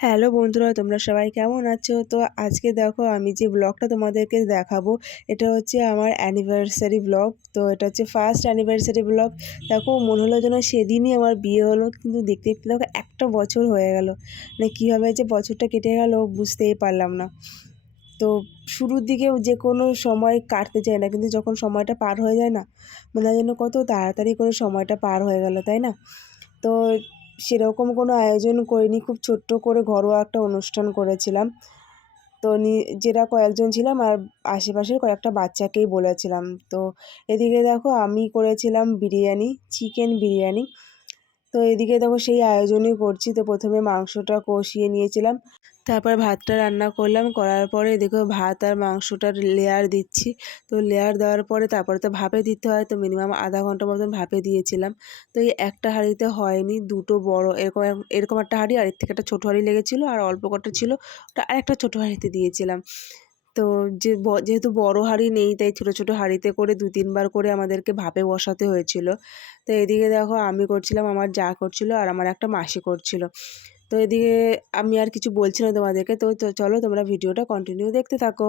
Hello বন্ধুরা, তোমরা সবাই কেমন আছো? তো আজকে দেখো আমি যে ব্লগটা তোমাদেরকে দেখাবো, এটা হচ্ছে আমার অ্যানিভার্সারি ব্লগ তো এটা হচ্ছে ফার্স্ট অ্যানিভার্সারি ব্লগ দেখো, মনে হলো যেন সেদিনই আমার বিয়ে হলো, কিন্তু দেখতে দেখতে দেখো একটা বছর হয়ে গেল। মানে কীভাবে যে বছরটা কেটে গেল বুঝতেই পারলাম না। তো শুরুর দিকে যে কোনো সময় কাটতে চায় না, কিন্তু যখন সময়টা পার হয়ে যায় না, মনে হয় যেন কত তাড়াতাড়ি করে সময়টা পার হয়ে গেল, তাই না? তো সেরকম কোনো আয়োজন করিনি। খুব ছোট্ট করে ঘরোয়া একটা অনুষ্ঠান করেছিলাম। তো নিজেরা কয়েকজন ছিলাম আর আশেপাশের কয়েকটা বাচ্চাকেই বলেছিলাম। তো এদিকে দেখো আমি করেছিলাম বিরিয়ানি, চিকেন বিরিয়ানি। তো এদিকে দেখো সেই আয়োজনই করছি। তো প্রথমে মাংসটা কষিয়ে নিয়েছিলাম। তারপর ভাতটা রান্না করলাম, করার পরে দেখো ভাত আর মাংসটার লেয়ার দিচ্ছি। তো লেয়ার দেওয়ার পরে তারপরে তো ভাপে দিতে হয়, তো মিনিমাম আধা ঘণ্টা মতন ভাপে দিয়েছিলাম। তো এই একটা হাঁড়িতে হয়নি, দুটো বড়, এরকম এরকম একটা হাঁড়ি আর এর থেকে একটা ছোটো হাঁড়ি লেগেছিলো আর অল্প কটা ছিল, ওটা আরেকটা ছোটো হাঁড়িতে দিয়েছিলাম। তো যে যেহেতু বড় হাঁড়ি নেই, তাই ছোটো ছোটো হাঁড়িতে করে দু, তিনবার করে আমাদেরকে ভাপে বসাতে হয়েছিল। তো এদিকে দেখো আমি করছিলাম, আমার যা করছিল আর আমার একটা মাসি করছিল। তো এদিকে আমি আর কিছু বলছি না তোমাদেরকে। তো চলো তোমরা ভিডিওটা কন্টিনিউ দেখতে থাকো।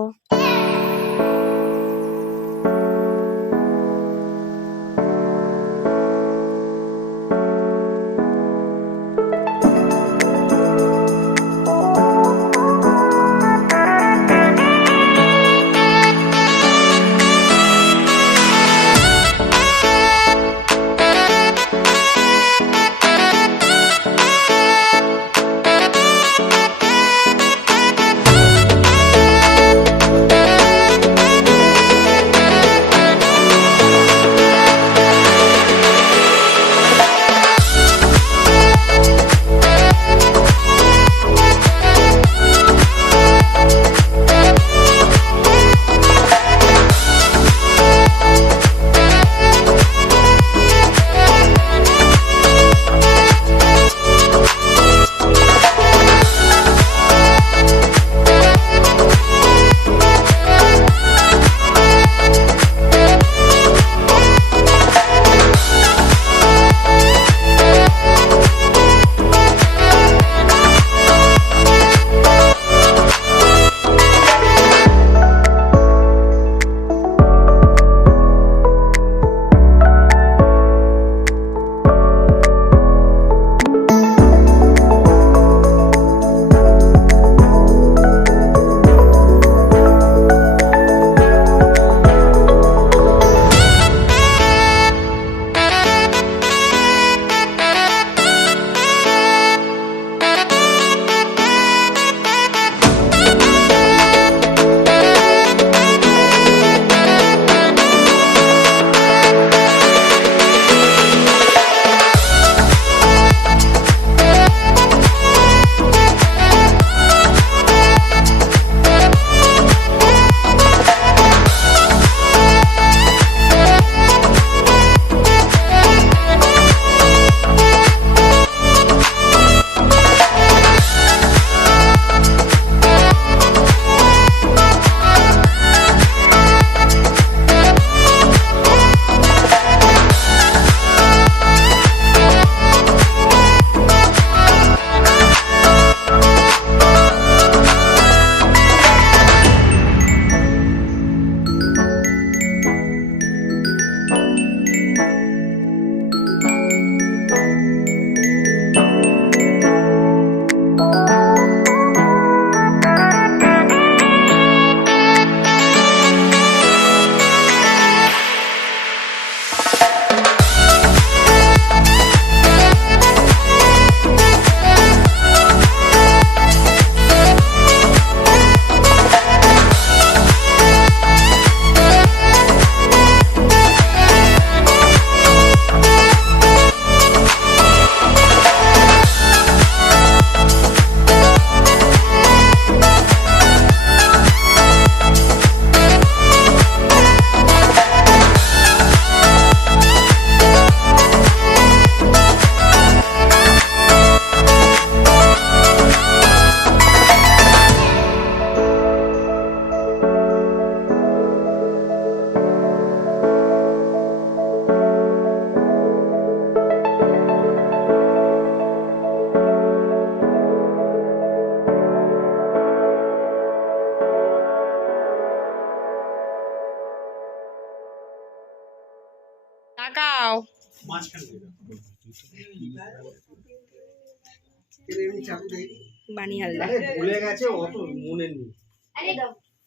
বানি হালদার ভুলে গেছে অত মনে নেই। আরে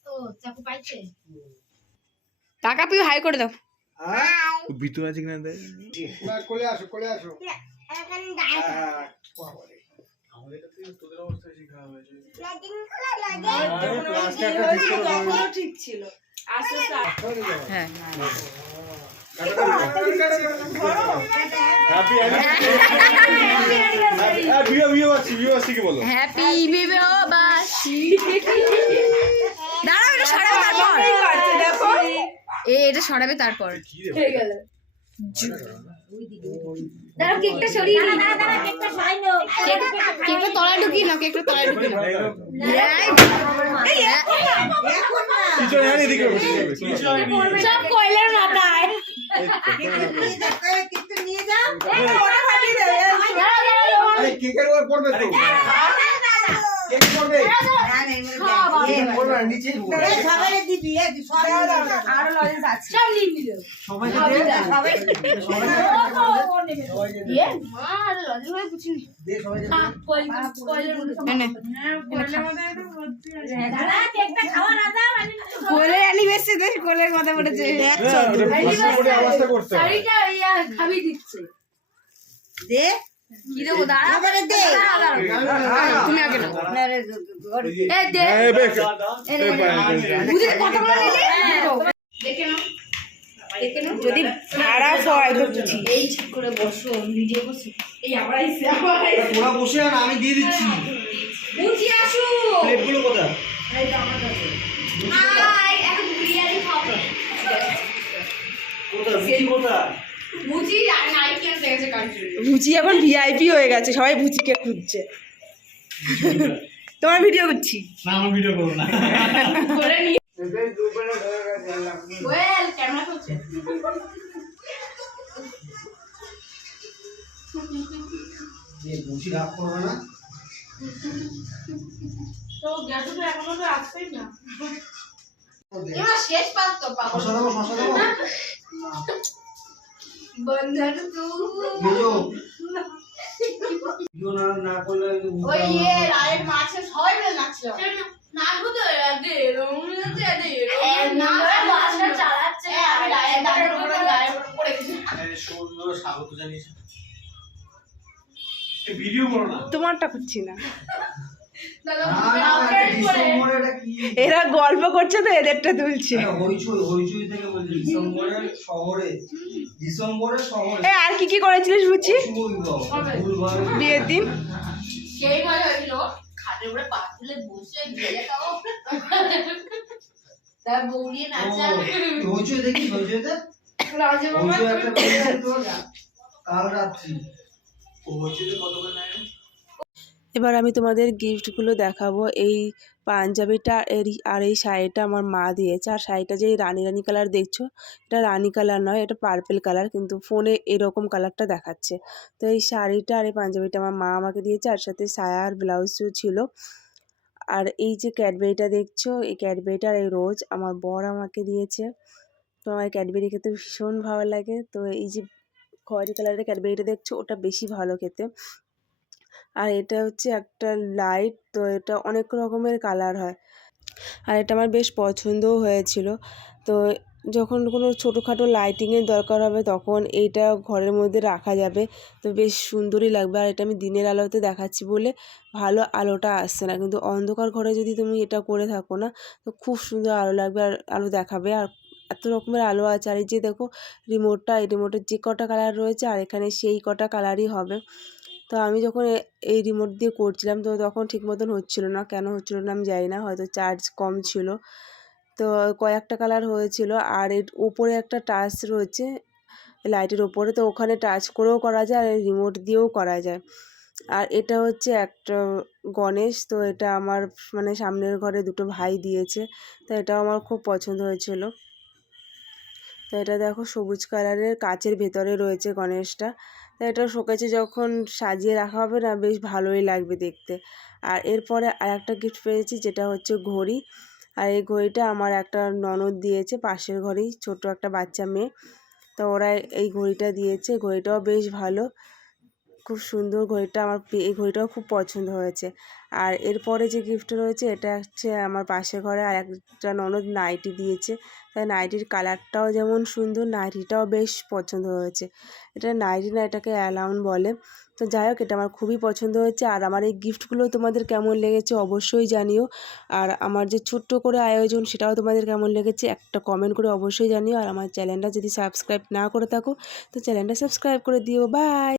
ও চাকু পাইছে? টাকা পিউ হাই করে দাও। ভিতরে আছে কিনা দেখ। কোলে আসো কোলে আসো। বাবারে। ঠিক দাও। হ্যাঁ। হ্যাপি দাঁড়াও এটা সরাবে তারপর। এ এটা সরাবে দাঁড়াও কেকটা সরিয়ে কেকটা তলায় কেকটা তলায়। সব কয়লার মাথায়। আরে কেকের দে দে। দে। হয়ে দে দে। না দাও আমি কোলের কোলের মাথা পড়েছে খাবি দিচ্ছে দাঁড়া তুমি আগে নাও দেখে নাও যদি খারাপ হয় তো বুঝি এই ঠিক করে বসো ভিডিও বসো এই আবার আইছে আবার আইছে তোরা বসে আন আমি দিয়ে দিচ্ছি বুঝি আসো প্লেটগুলো কোথায় এই তো আমার কাছে আই এখন বিরিয়ানি খাব কোথায় রুচি কোথায় বুঝি আর নাই কেন দেখেছে কান্ট্রি ভুচি এখন ভিআইপি হয়ে গেছে সবাই ভুচিকে খুঁজছে। তোমার ভিডিও করছি? না আমার ভিডিও করব না। করে নি ওয়েল ক্যামেরা চলছে যে বুঝি রাগ করবে না? তো গ্যাস তো এখনও তো আসছেই না। এবার শেষ পাত তো পাবো। শশা দেবো শশা দেবো। ভিডিও না না করলে ওই ইয়ে রায়ের মাছে সবাই মিলে নাচছিল নাচবো তো রঙ দে না মাছটা চালাচ্ছে আমি রায়ের দাঁড়ের উপরে গায়ের উপরে পড়ে গেছি। সুন্দর স্বাগত জানিস ভিডিও করো না। তোমারটা করছি না। দাদা না, না, এটা ডিসেম্বরে এটা কি? এরা গল্প করছে তো এদেরটা তুলছি। এটা হইচই হইচই থেকে বলছি ডিসেম্বরের শহরে ডিসেম্বরের শহরে। এ আর কি কি করেছিলিস বুঝি শুভ বিবাহ ভুলভাল। বিয়ের দিন? কাল রাত্রি। ও হইচইতে কত করে নেয় এবার আমি তোমাদের গিফটগুলো দেখাবো। এই পাঞ্জাবিটা আর এই শাড়িটা আমার মা দিয়েছে। আর শাড়িটা যে রানী রানী কালার দেখছ, এটা রানী কালার নয়, এটা পার্পেল কালার। কিন্তু ফোনে এরকম কালারটা দেখাচ্ছে। তো এই শাড়িটা আর এই পাঞ্জাবিটা আমার মা আমাকে দিয়েছে। আর সাথে সায়া আর ব্লাউজও ছিল। আর এই যে ক্যাডবেরিটা দেখছ, এই ক্যাডবেরিটা এই রোজ আমার বর আমাকে দিয়েছে। তো আমার ক্যাডবেরি খেতে ভীষণ ভালো লাগে। তো এই যে খয়েরি কালারের ক্যাডবেরিটা দেখছ, ওটা বেশি ভালো খেতে। আর এটা হচ্ছে একটা লাইট তো এটা অনেক রকমের কালার হয়। আর এটা আমার বেশ পছন্দও হয়েছিল। তো যখন কোনো ছোটোখাটো লাইটিংয়ের দরকার হবে, তখন এইটা ঘরের মধ্যে রাখা যাবে। তো বেশ সুন্দরই লাগবে। আর এটা আমি দিনের আলোতে দেখাচ্ছি বলে ভালো আলোটা আসছে না। কিন্তু অন্ধকার ঘরে যদি তুমি এটা করে থাকো না, তো খুব সুন্দর আলো লাগবে আর আলো দেখাবে। আর এত রকমের আলো আছে। আর এই যে দেখো রিমোটটা এই রিমোটের যে কটা কালার রয়েছে, আর এখানে সেই কটা কালারই হবে। তো আমি যখন এই রিমোট দিয়ে করছিলাম, তো তখন ঠিক মতন হচ্ছিল না। কেন হচ্ছিল না আমি জানি না, হয়তো চার্জ কম ছিল। তো কয়েকটা কালার হয়েছিল, আর এর ওপরে একটা টাচ রয়েছে লাইটের ওপরে তো ওখানে টাচ করেও করা যায়, আর রিমোট দিয়েও করা যায়। আর এটা হচ্ছে একটা গণেশ, তো এটা আমার মানে সামনের ঘরে দুটো ভাই দিয়েছে, তো এটাও আমার খুব পছন্দ হয়েছিল। তো এটা দেখো সবুজ কালারের কাচের ভেতরে রয়েছে গণেশটা। এটা শোকেছে যখন সাজিয়ে রাখা হবে না, বেশ ভালোই লাগবে দেখতে। আর এরপরে আর একটা গিফট পেয়েছি, যেটা হচ্ছে ঘড়ি। আর এই ঘড়িটা আমার একটা ননদ দিয়েছে, পাশের ঘরেই ছোট একটা বাচ্চা মেয়ে। তো ওরা এই ঘড়িটা দিয়েছে, ঘড়িটাও বেশ ভালো। খুব সুন্দর ঘড়িটা, আমার এই ঘড়িটাও খুব পছন্দ হয়েছে। আর এরপরে যে গিফট রয়েছে, এটা হচ্ছে আমার পাশে ঘরে আর একটা ননদ নাইটি দিয়েছে। তাই নাইটির কালারটাও যেমন সুন্দর, নাইটিটাও বেশ পছন্দ হয়েছে। এটা নাইটি না, এটাকে অ্যালাউন বলে। তো যাই হোক, এটা আমার খুবই পছন্দ হয়েছে। আর আমার এই গিফটগুলো তোমাদের কেমন লেগেছে অবশ্যই জানিও। আর আমার যে ছোট্ট করে আয়োজন, সেটাও তোমাদের কেমন লেগেছে, একটা কমেন্ট করে অবশ্যই জানিও। আর আমার চ্যানেলটা যদি সাবস্ক্রাইব না করে থাকো, তো চ্যানেলটা সাবস্ক্রাইব করে দিও। বাই